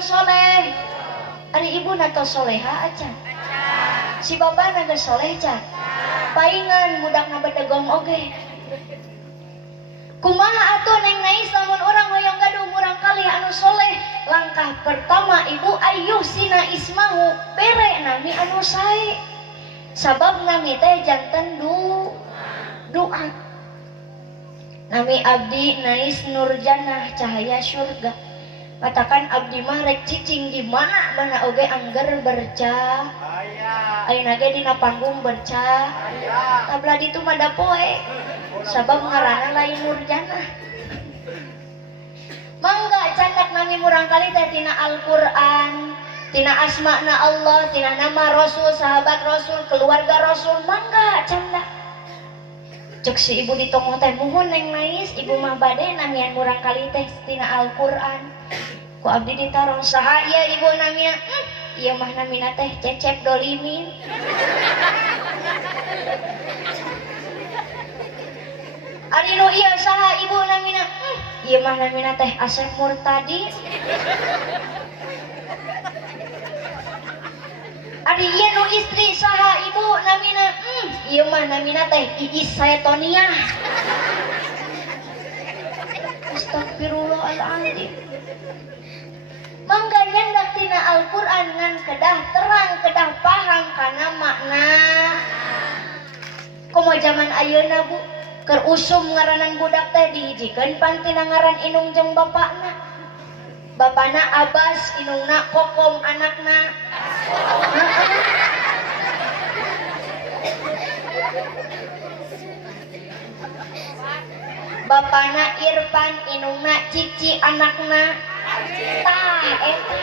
anu soleh. Ari ibu nato soleha acan. Si bapak naga soleh can. Paingan budak na bedegong oge. Kumaha atuh neng Nais lamun urang hoyong gaduh murang kali anu soleh. Langkah pertama ibu ayuh sina ismahu bere nami anu sae. Sabab nami teh janten doa. Nami abdi Nais Nurjanah cahaya surga. Katakan abdi mah rek cicing di mana oge angger berca. Ayeuna ge dina panggung berca. Tabla ditu mah da poe. Sabab ngaranna lain Nurjanah. Mangga candak nami murang kali teh tina Al-Qur'an, tina asma'na Allah, tina nama Rasul, sahabat Rasul, keluarga Rasul, mangga candak. Cek si ibu ditongo teh muhun neng Nais, ibu mah bade namian murang kali teh tina Al-Qur'an. Ku abdi ditarong saha ieu ibu namina? Ieu mah namina teh Cecep Dolimin. Ari nu ieu saha ibu namina? Ieu mah namina teh Asep Murtadi. Ari ieu nu istri saha ibu namina? Ieu mah namina teh Iis Saytonia. Astagfirullahaladzim. Mangga nyandak tina Al-Qur'an ngan kedah terang kedah paham kana makna. Komo zaman ayeuna bu, keur usum ngaranan budak teh dihijikeun pantina ngaran inung jeung bapakna. Bapana Abbas, inungna Kokom anakna. Bapana Irfan, inungna Cici anakna. Tah eta.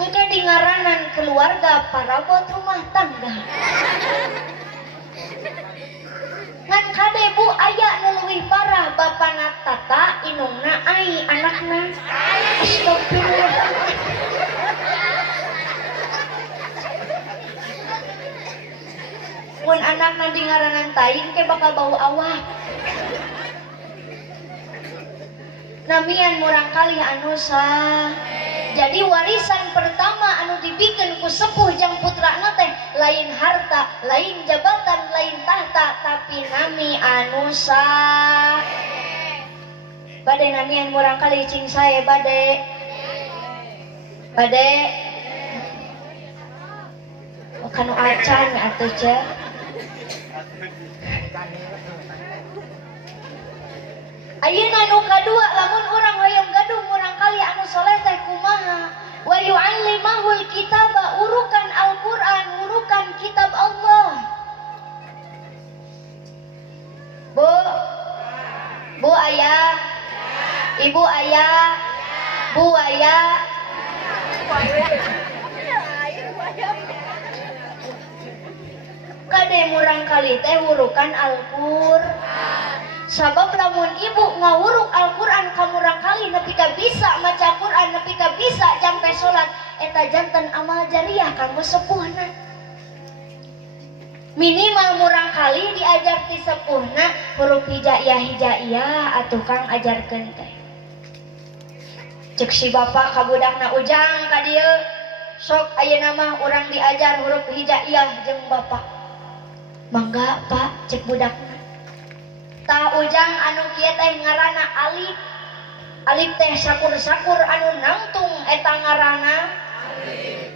Engke di ngaranan keluarga parabot rumah tangga. Ngan kade bu aya nu leuwih parah bapana Tata, inungna Ai anakna. Astagfirullah. Mun anakna di ngaranan Tain ke bakal bau awak. Namian murang kali anu sah. Jadi warisan pertama anu dibikeun ku sepuh jang putrana teh lain harta, lain jabatan, lain tahta, tapi nami anu sah. Bade namian murang kali cing sae bade. Bade. Kanu acan atuh ce. Ayeuna nu kadua lamun urang hoyong gaduh murang kali anu soleh teh kumaha? Wa yu'allimahul kitaba, urukan Al-Qur'an, urukan kitab Allah. Bu ayah, ibu ayah, bu ayah. Kade murang kali teh urukan Al-Qur'an. Sabab lamun ibu ngawuruk Al-Qur'an kamurang kali nepi ka bisa maca Qur'an, nepi ka bisa jampe salat, eta janten amal jariah kanggo sepuhna. Minimal murang kali diajar ti sepuhna huruf hijaiyah atuh Kang ajarkeun teh. Cek si bapak ka budakna ujang ka dieu, sok ayeuna mah urang diajar huruf hijaiyah jeung bapak. Mangga Pak, cek budakna. Tah ujang anu kieu teh ngaranna alif. Alif teh sakur-sakur anu nangtung eta ngaranna alif.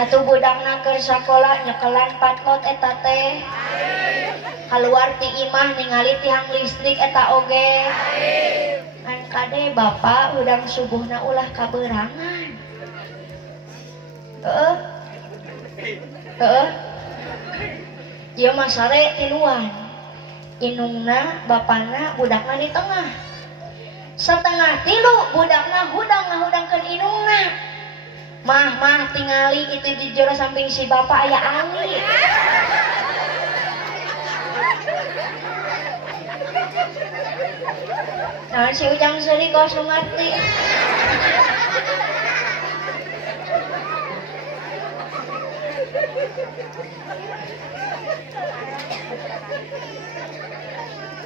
Atuh budakna keur sakola nyekelan patlot eta teh alif. Kaluar ti imah ningali tiang listrik eta oge alif. Kan kade bapak udang subuhna ulah kaberangan. Ieu mah sare tiluan. Inungna bapana budakna di tengah. Setengah tilu budakna hudang ngahudangkeun inungna. Mah tingali itu di jero samping si bapak aya angin. Nah si ujang seuri kos ngerti.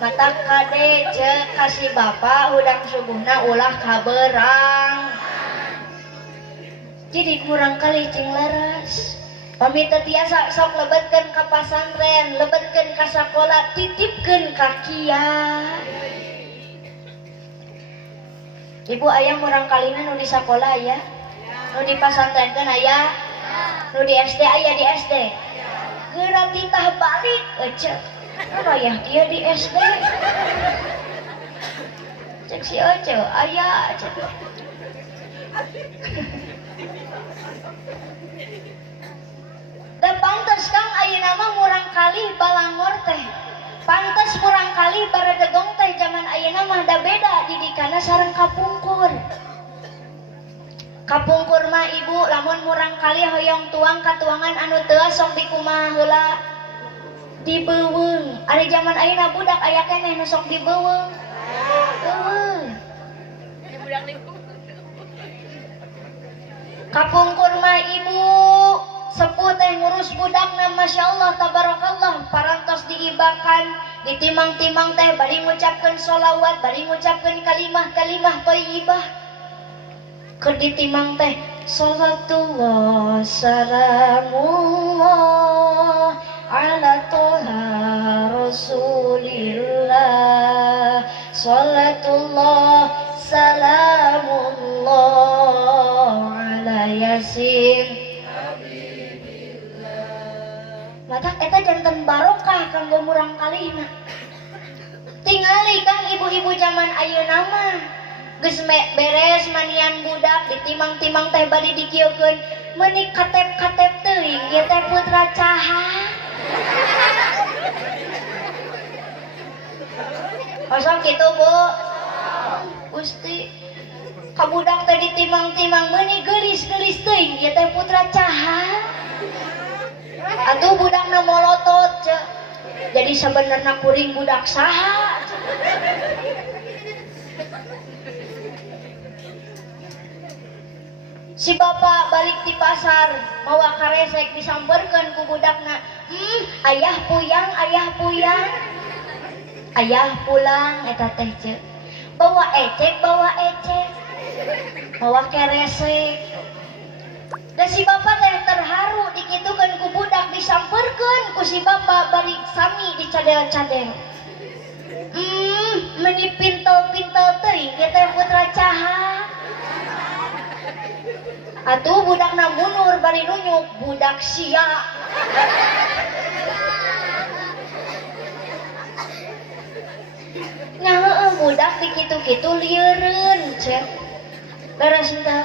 mata kade cek kasih bapak udang subuhna ulah kaberang jadi kurang kali cing laras pamit tiasa sok lebetkeun ka pasantren lebetkeun ka sakola titipkeun ka kiai ibu aya murang kalina nu di sakola aya nu di pasantrenkeun aya nu di SD aya di SD geura titah balik ece aya dia di SD cek si ece aya cek dan pantes kang ayeuna mah murang kali balangor teh pantes murang kali baradegong teh zaman ayeuna mah da beda didikana sareng kapungkur kapungkur mah ibu lamun murang kali hoyong tuang katuangan anu teu sok dikumaha heula dibeuweung ari zaman ayeuna budak aya keneh nu sok dibeuweung kapungkur mah ibu sepuh teh ngurus budakna Masya Allah tabarakallah parantos diibakan ditimang-timang teh bari ngucapkeun sholawat bari ngucapkeun kalimah-kalimah thayyibah keur ditimang teh salatullah salamullah ala toha rasulillah salatullah salamullah ala yasin matak eta janten barokah kanggo murang kalina tingali kang ibu-ibu zaman ayeuna mah geus beres manian budak ditimang-timang teh bari dikieukeun meuni katep-katep teuing ieu teh putra caha kosong kitu Bu Gusti ka budak teh ditimang-timang meuni geulis-geulis teuing ieu teh putra caha atuh budakna molotot cek jadi sebenarnya kuring budak saha si bapak balik di pasar mawa karesek disamperkeun ku budakna ayah puyang ayah pulang eta teh cek bawa ecek bawa keresek dan si bapak teh terharu dikitukeun ku budak disamperkeun ku si bapak balik sami dicadel-cadel meuni pintel-pintel teuing ieu teh putra caha atuh budakna mundur bari nunyuk budak sia nya heueuh budak dikitu-kitu lieureun cek leres henteu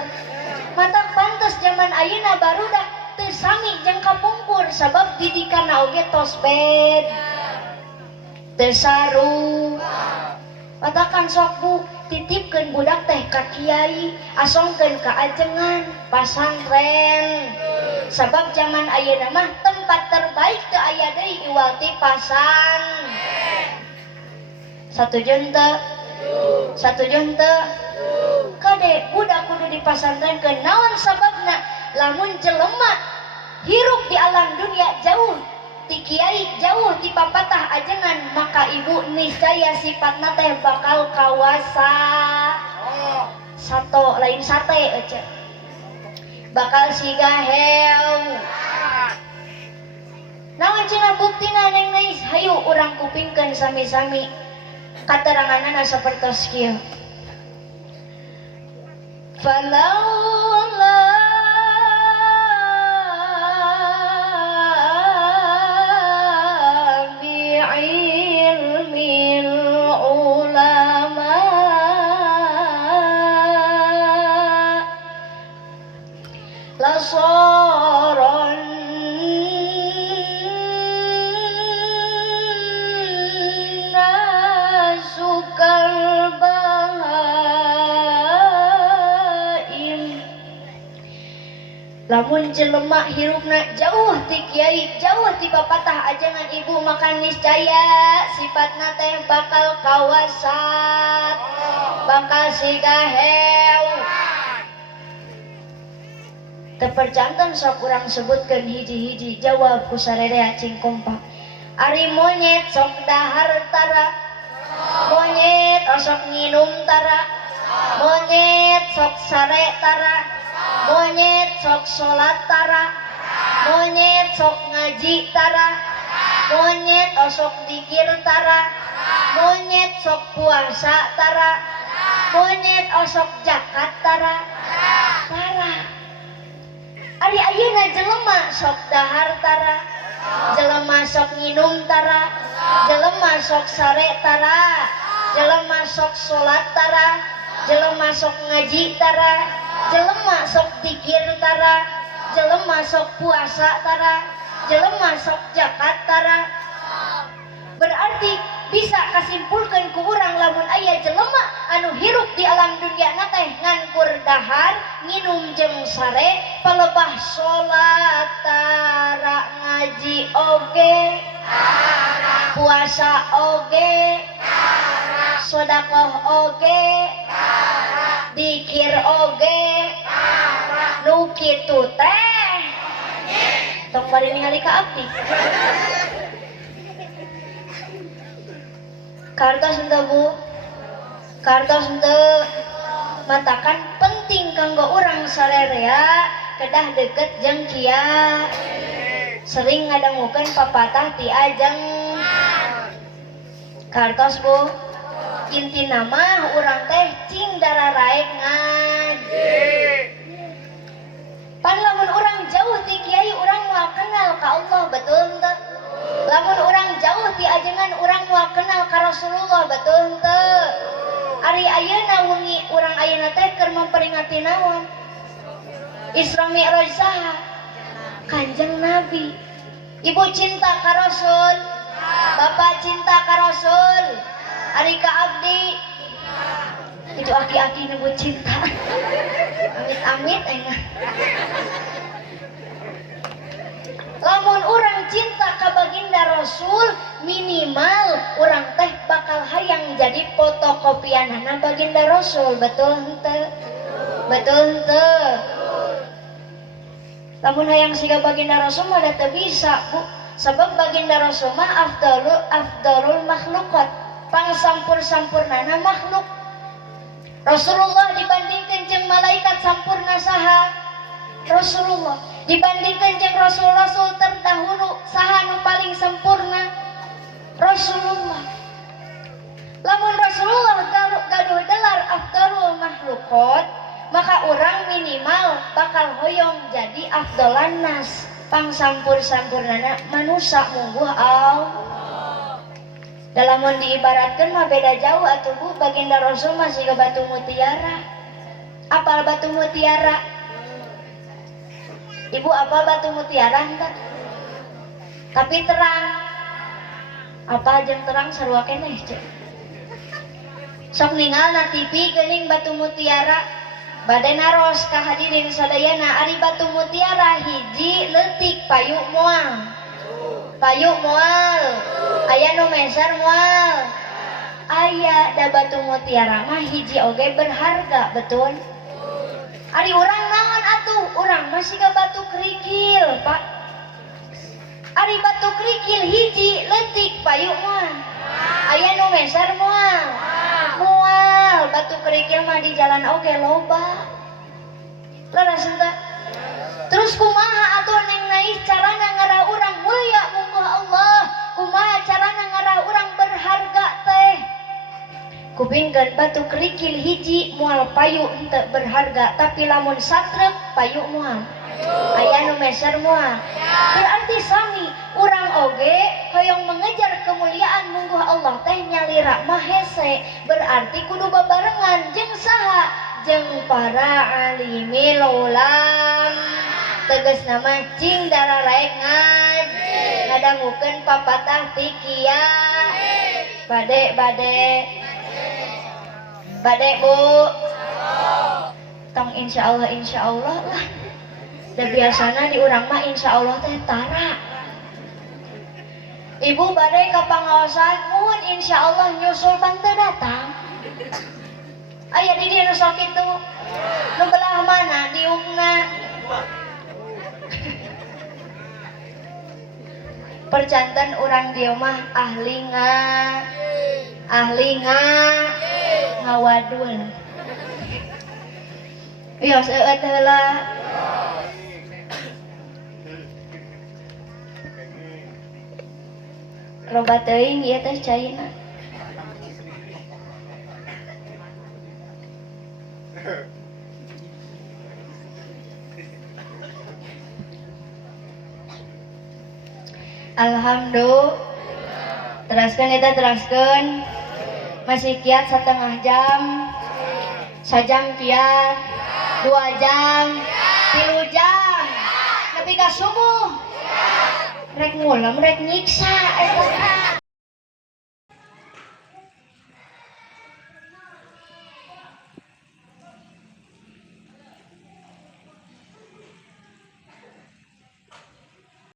matak pantes zaman ayeuna barudak teu sami jeung kapungkur sabab didikanna oge tos beda teu saru patakan sok Bu titipkeun budak teh ka kiai asongkeun ka ajengan pasantren sabab zaman ayeuna mah tempat terbaik teu aya deui iwal ti satuju henteu kade budak kudu dipasantrenkeun naon sababna lamun jelema hirup di alam dunia jauh ti kiai jauh ti papatah ajengan maka ibu niscaya sifatna teh bakal kawasa sato lain sate ece bakal siga hew naon cenah buktina neng Nais hayu urang kupingkeun sami-sami kateranganna sapertos kieu falaula bi'ilmil ulama lasaran nasukal lamun jelema hirupna jauh ti kiai jauh ti papatah ajengan ibu maka niscaya sifatna teh bakal kawasat bakal siga hew tepercanten sok urang sebutkeun hiji-hiji jawab ku sarerea cing kompak ari monyet sok dahar tara nginum tara, monyet sok sare tara, monyet sok sholat tara, monyet sok ngaji tara, monyet osok dikir tara, monyet sok puasa tara, monyet osok zakat tara. Ari ayeuna jelema sok dahar tara, jelema sok nginum tara, jelema sok sare tara, jelema sok sholat tara, jelema sok ngaji tara, jelema sok dikir tara, jelema sok puasa tara, jelema sok zakat tara. Berarti bisa kasimpulkan ku urang lamun aya jelema anu hirup di alam dunia na teh ngan kur dahar, nginum jeung sare, palebah salat tara, ngaji oge tara, puasa oge tara, sedekah oge tara, dikir oge tara. Nu kitu teh tok bari ningali ka abdi. Kartos henteu Bu, kartos henteu. Matakan penting kanggo urang sarerea kedah deket jeung kieu. Sering ngadangukeun papatah ti ajeng. Kartos Bu, intina mah urang teh cing dararaek ngaji. Pan lamun urang jauh ti kiai urang moal kenal ka Allah, betul henteu? Lamun urang jauh ti ajengan urang moal kenal ka Rasulullah, betul henteu? Ari ayeuna wengi urang ayeuna teh keur memperingati naon? Isra Mi'raj saha? Kanjeng Nabi. Ibu cinta ka Rasul, Bapak cinta ka Rasul, ari ka abdi itu aki-aki nyebut cinta. Amit-amit enggak. Lamun urang cinta ka baginda Rasul, minimal urang teh bakal hayang jadi fotokopianana baginda Rasul, betul henteu? Betul henteu? Lamun hayang siga baginda Rasul mah teu bisa Bu, sebab baginda Rasul mah afdalul makhluqat, pangsampur-sampurnana makhluk. Rasulullah dibandingkeun jeung malaikat sampurna saha? Rasulullah. Dibandingkan jeung rasul-rasul terdahulu saha nu paling sempurna? Rasulullah. Lamun Rasulullah gaduh gelar afdalul makhluqat, maka urang minimal bakal hoyong jadi afdalan nas, pangsampur-sampurnana manusia mungguh Allah. Dalamun diibaratkeun mah beda jauh atuh Bu, baginda Rasul masih ke batu mutiara. Apal batu mutiara? Ibu apa batu mutiara entah? Tapi terang. Apa jeung terang sarua keneh cek. Sok ningalna TV geuning batu mutiara. Bade naros ka hadirin sadayana, ari batu mutiara hiji leutik payu moal. Payu moal. Aya nu meser moal. Aya da batu mutiara mah hiji oge berharga, betul? Ari urang naon atuh? Urang masih ke batu kerikil, Pak. Ari batu kerikil hiji leutik payu moal. Aya nu meser moal. Moal batu kerikil mah di jalan oge loba. Leres henteu? Terus kumaha atuh Neng Nais carana ngarah urang mulia mungguh Allah? Kumaha carana ngarah urang berharga teh? Kupingkeun batu kerikil hiji moal payu henteu berharga, tapi lamun satrep payu moal. Aya nu meser moal. Berarti sami urang oge hoyong mengejar kemuliaan mungguh Allah teh nyalira mah hese, berarti kudu babarengan jeung saha? Jeung para alimil ulam. Tegasna mah cing dararaek ngadangukeun papatah ti kieu. Bade Bu. Tong insyaallah lah. Da biasana di urang mah insyaallah teh tara. Ibu bade ka pangaosan mun insyaallah nyusul pan teu datang. Aya di dieu nu sok kitu. Nu belah mana diungna? Percanten urang dieu mah ahli ngawadul. Wios eueuh heula. Loba teuing ieu teh caina. Alhamdulillah. Teraskeun eta teraskeun. Masih kiat setengah jam. Sajam kiat. 2 jam. 3 jam. Nepi ka subuh. Rek ngulem rek nyiksa eta.